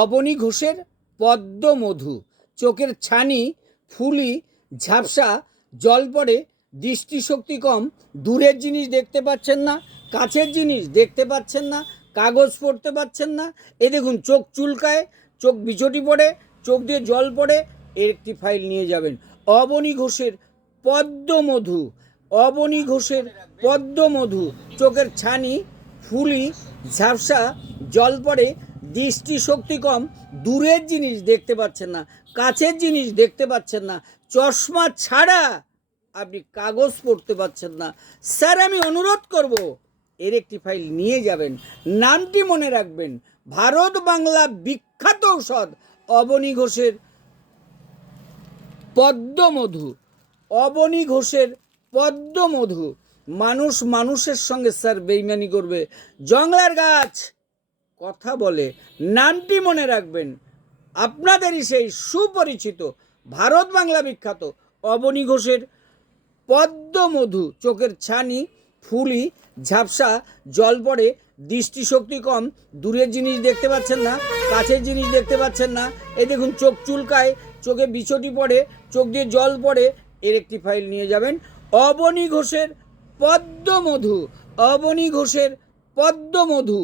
অবনী ঘোষের পদ্মমধু, চোখের ছানি ফুলি ঝাপসা, জল পড়ে, দৃষ্টিশক্তি কম, দূরের জিনিস দেখতে পাচ্ছেন না, কাছের জিনিস দেখতে পাচ্ছেন না, কাগজ পড়তে পাচ্ছেন না। এ দেখুন, চোখ চুলকায়, চোখ বিচটি পড়ে, চোখ দিয়ে জল পড়ে। এর একটি ফাইল নিয়ে যাবেন। অবনী ঘোষের পদ্মমধু, অবনী ঘোষের পদ্মমধু, চোখের ছানি ফুলি ঝাপসা, জল পড়ে, দৃষ্টিশক্তি কম, দূরের জিনিস দেখতে পাচ্ছেন না, কাছের জিনিস দেখতে পাচ্ছেন না, চশমা ছাড়া আপনি কাগজ পড়তে পাচ্ছেন না। স্যার, আমি অনুরোধ করব এর একটি ফাইল নিয়ে যাবেন। নামটি মনে রাখবেন, ভারত বাংলা বিখ্যাত ঔষধ অবনী ঘোষের পদ্মমধু। অবনী ঘোষের পদ্মমধু। মানুষ মানুষের সঙ্গে স্যার বেইমানি করবে, জংলার গাছ কথা বলে। নামটি মনে রাখবেন, আপনাদেরই সেই সুপরিচিত ভারত বাংলা বিখ্যাত অবনী ঘোষের পদ্মমধু, চোখের ছানি ফুলি ঝাপসা, জল পড়ে, দৃষ্টিশক্তি কম, দূরের জিনিস দেখতে পাচ্ছেন না, কাছের জিনিস দেখতে পাচ্ছেন না। এই দেখুন, চোখ চুলকায়, চোখে বিচটি পড়ে, চোখ দিয়ে জল পড়ে। এর একটি ফাইল নিয়ে যাবেন। অবনী ঘোষের পদ্মমধু, অবনী ঘোষের পদ্মমধু।